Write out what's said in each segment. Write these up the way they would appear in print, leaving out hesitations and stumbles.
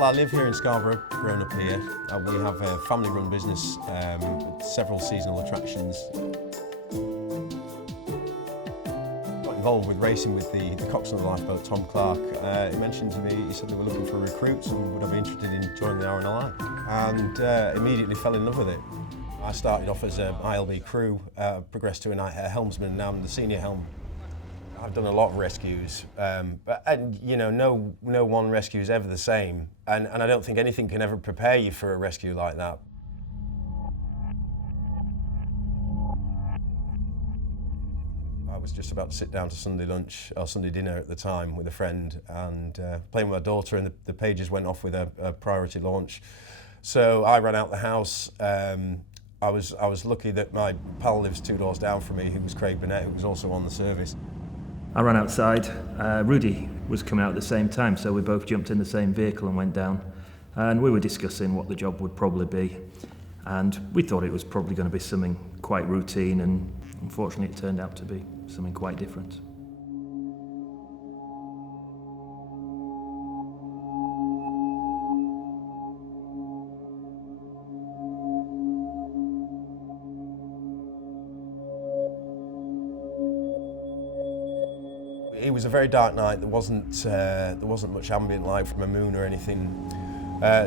Well, I live here in Scarborough, grown up here. We have a family-run business, several seasonal attractions. Got involved with racing with the coxswain of the lifeboat, Tom Clark. He mentioned to me, he said they were looking for recruits and would I be interested in joining the RNLI? And immediately fell in love with it. I started off as an ILB crew, progressed to a helmsman, now I'm the senior helm. I've done a lot of rescues, but you know, no one rescue is ever the same, and I don't think anything can ever prepare you for a rescue like that. I was just about to sit down to Sunday lunch, or Sunday dinner at the time, with a friend, and playing with my daughter, and the pages went off with a priority launch. So I ran out the house. I was lucky that my pal lives 2 doors down from me, who was Craig Burnett, who was also on the service. I ran outside. Rudy was coming out at the same time, so we both jumped in the same vehicle and went down. And we were discussing what the job would probably be. And we thought it was probably going to be something quite routine, and unfortunately it turned out to be something quite different. It was a very dark night. There wasn't much ambient light from a moon or anything.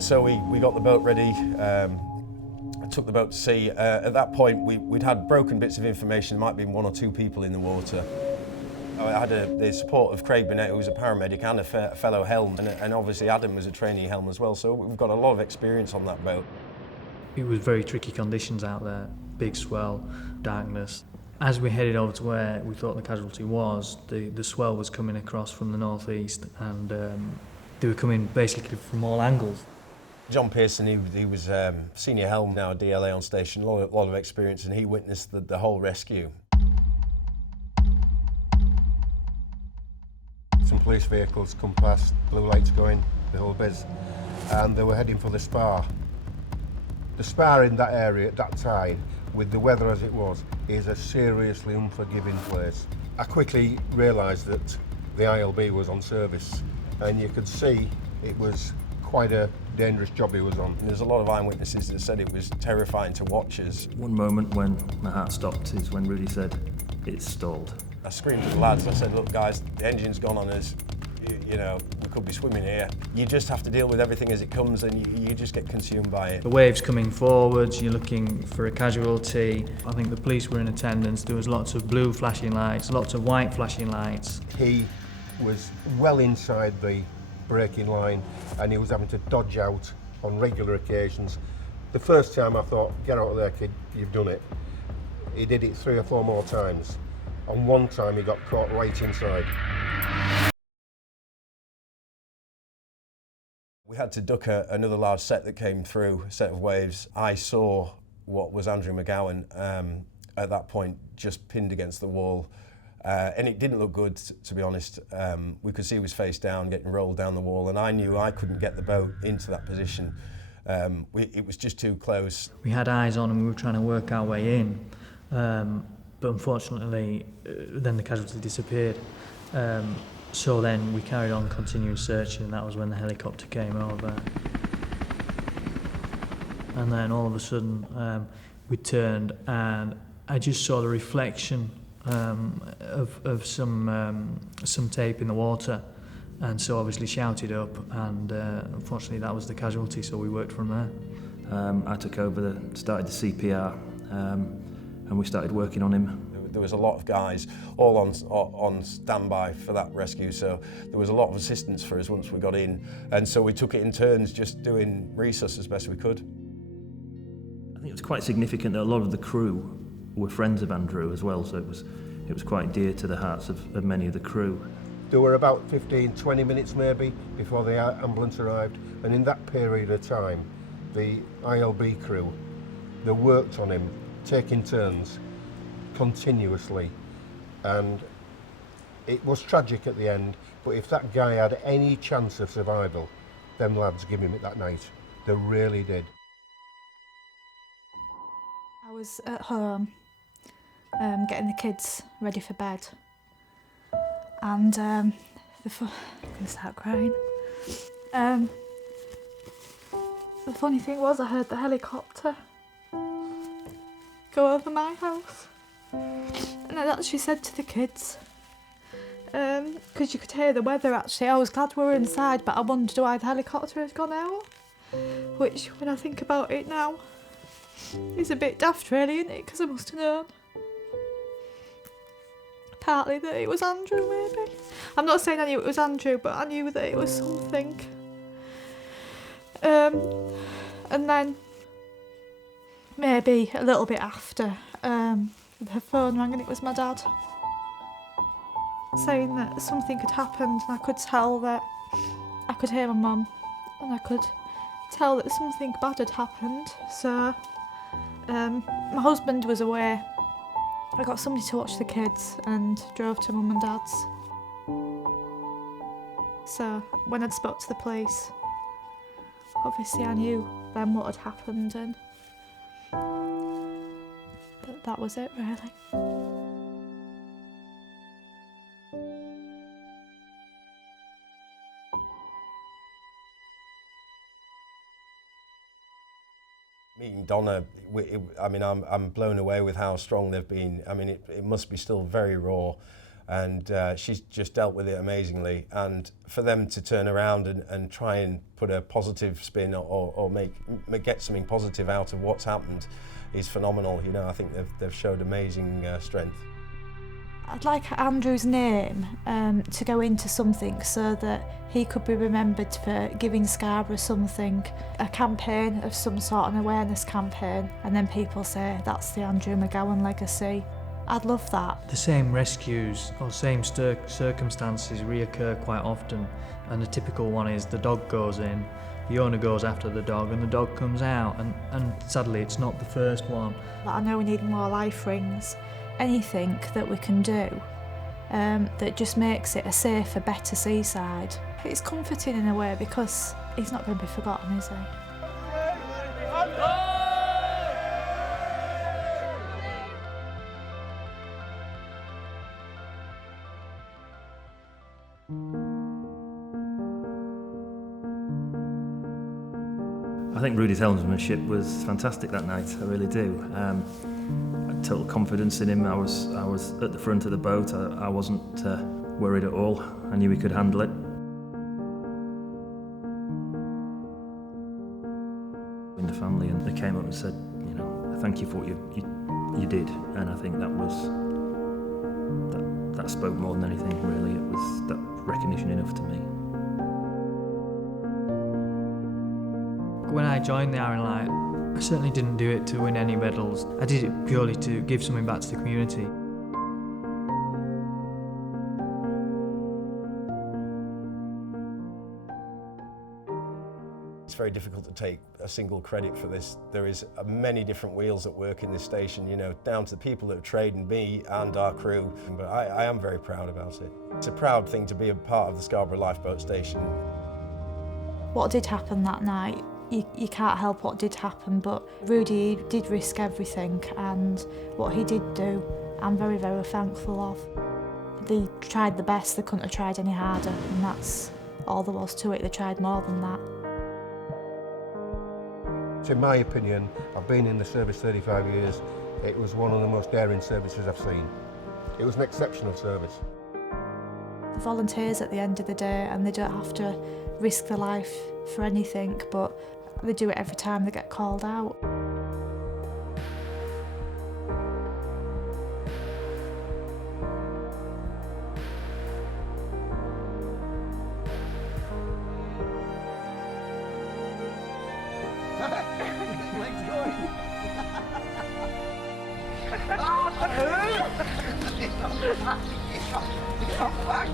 So we got the boat ready. I took the boat to sea. At that point, we'd had broken bits of information. There might be 1 or 2 people in the water. I had the support of Craig Burnett, who was a paramedic and a fellow helm, and obviously Adam was a trainee helm as well. So we've got a lot of experience on that boat. It was very tricky conditions out there. Big swell, darkness. As we headed over to where we thought the casualty was, the swell was coming across from the northeast, and they were coming basically from all angles. John Pearson, he was senior helm, now a DLA on station, a lot of experience, and he witnessed the whole rescue. Some police vehicles come past, blue lights going, the whole biz, and they were heading for the spar. The spar in that area at that time, with the weather as it was, is a seriously unforgiving place. I quickly realised that the ILB was on service, and you could see it was quite a dangerous job he was on. There's a lot of eyewitnesses that said it was terrifying to watchers. One moment when my heart stopped is when Rudy said, "It's stalled." I screamed to the lads, I said, "Look guys, the engine's gone on us. You know, we could be swimming here." You just have to deal with everything as it comes, and you just get consumed by it. The waves coming forwards, you're looking for a casualty. I think the police were in attendance. There was lots of blue flashing lights, lots of white flashing lights. He was well inside the braking line, and he was having to dodge out on regular occasions. The first time I thought, "Get out of there, kid, you've done it." He did it 3 or 4 more times. And one time he got caught right inside. We had to duck another large set that came through, a set of waves. I saw what was Andrew McGeown at that point, just pinned against the wall. And it didn't look good, to be honest. We could see he was face down, getting rolled down the wall, and I knew I couldn't get the boat into that position. It was just too close. We had eyes on and we were trying to work our way in. But unfortunately, then the casualty disappeared. So then we carried on continuing searching, and that was when the helicopter came over. And then all of a sudden we turned, and I just saw the reflection of some tape in the water, and so obviously shouted up, and unfortunately that was the casualty, so we worked from there. I took over, started the CPR, and we started working on him. There was a lot of guys all on standby for that rescue, so there was a lot of assistance for us once we got in, and so we took it in turns, just doing resus as best we could. I think it was quite significant that a lot of the crew were friends of Andrew as well, so it was quite dear to the hearts of many of the crew. There were about 15-20 minutes maybe before the ambulance arrived, and in that period of time the ILB crew, they worked on him, taking turns continuously, and it was tragic at the end, but if that guy had any chance of survival, them lads gave him it that night. They really did. I was at home getting the kids ready for bed, and I'm going to start crying. The funny thing was I heard the helicopter go over my house. And I actually said to the kids, because you could hear the weather actually, I was glad we were inside, but I wondered why the helicopter had gone out. Which, when I think about it now, is a bit daft really, isn't it? Because I must have known. Partly that it was Andrew, maybe. I'm not saying I knew it was Andrew, but I knew that it was something. And then, maybe a little bit after, the phone rang and it was my dad, saying that something had happened, and I could tell that, I could hear my mum, and I could tell that something bad had happened. So, my husband was away. I got somebody to watch the kids and drove to mum and dad's. So when I'd spoke to the police, obviously I knew then what had happened, and that was it really. Meeting Donna, I mean, I'm blown away with how strong they've been. I mean, it must be still very raw, and she's just dealt with it amazingly. And for them to turn around and try and put a positive spin or get something positive out of what's happened is phenomenal. You know, I think they've showed amazing strength. I'd like Andrew's name to go into something so that he could be remembered for giving Scarborough something, a campaign of some sort, an awareness campaign, and then people say that's the Andrew McGeown legacy. I'd love that. The same rescues or same circumstances reoccur quite often, and the typical one is the dog goes in, the owner goes after the dog and the dog comes out, and sadly it's not the first one. I know we need more life rings. Anything that we can do that just makes it a safer, better seaside. It's comforting in a way because he's not going to be forgotten, is he? I think Rudy's helmsmanship was fantastic that night, I really do. Total confidence in him. I was at the front of the boat. I wasn't worried at all. I knew he could handle it. In the family, and they came up and said, you know, thank you for what you did. And I think that spoke more than anything really. It was that recognition enough to me. When I joined the RNLI, I certainly didn't do it to win any medals. I did it purely to give something back to the community. It's very difficult to take a single credit for this. There is many different wheels that work in this station, you know, down to the people that have trained me and our crew. But I am very proud about it. It's a proud thing to be a part of the Scarborough Lifeboat Station. What did happen that night? You can't help what did happen, but Rudy did risk everything, and what he did do, I'm very, very thankful of. They tried the best, they couldn't have tried any harder, and that's all there was to it. They tried more than that. In my opinion, I've been in the service 35 years, it was one of the most daring services I've seen. It was an exceptional service. The volunteers at the end of the day, and they don't have to risk their life for anything, but they do it every time they get called out. Come back!